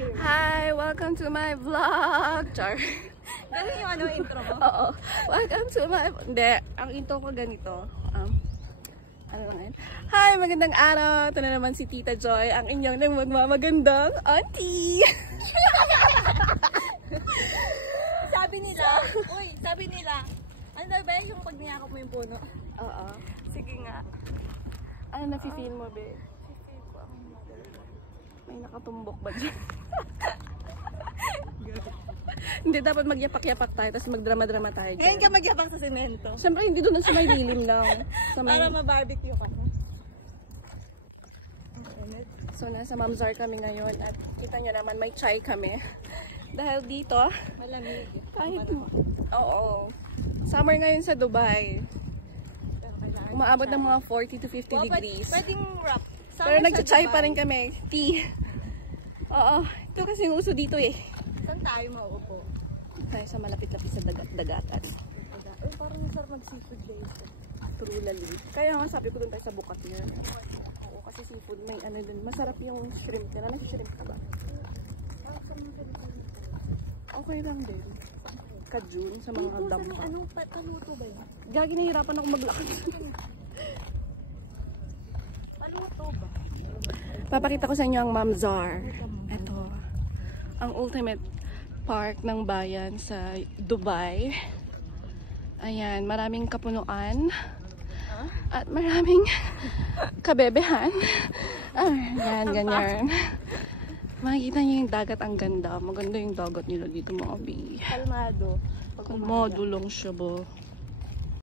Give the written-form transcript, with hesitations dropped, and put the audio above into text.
Hi! Welcome to my vlog! Char! Ganun yung intro mo? Oo. Welcome to my... Hindi. Ang intro ko ganito. Ano naman? Hi! Magandang araw! Ito na naman si Tita Joy, ang inyong magmamagandang auntie! sabi nila, ano na ba yung pag niyakap mo yung puno? Oo. Sige nga. Ano nafe-feel mo, be? Feel ko ang May nakatumbok ba dyan? Hindi, dapat magyapak-yapak tayo, tapos magdrama-drama tayo dyan. Ngayon ka magyabang sa semento. Siyempre, hindi doon sa may lilim lang. Sa may... Para ma-barbecue ka. So, nasa Mamzar kami ngayon at kita nyo naman, may chai kami. Dahil dito, Malamig. kahit... Oo. Summer ngayon sa Dubai. Pero kailangan Umaabot ng mga 40 to 50 degrees. Pwedeng wrap. Pero nagcha-chai pa rin kami. Tea. Oo. Ito kasi yung uso dito eh. Saan tayo mauupo? Tayo sa malapit-lapit sa dagatan. Uy, parang masarap mag-seafood Jason. Truly. Kaya nga sabi ko doon tayo sa bukat niya. Oo, kasi seafood may ano dun. Masarap yung shrimp. Kaya nasi-shrimp ka ba? Okay lang din. Kajun sa mga dampa. Anong paluto ba yun? Gagi, nahihirapan ako maglakad. Paluto ba? Papakita ko sa inyo ang Mamzar. Ito. Ang ultimate park ng bayan sa Dubai. Ayan, maraming kapunuan. At maraming kabebehan. Ayan, ganyan. Makikita niyo yung dagat, ang ganda. Maganda yung dagat nila dito, mga bi. Kalmado. Kalmado lang siya ba?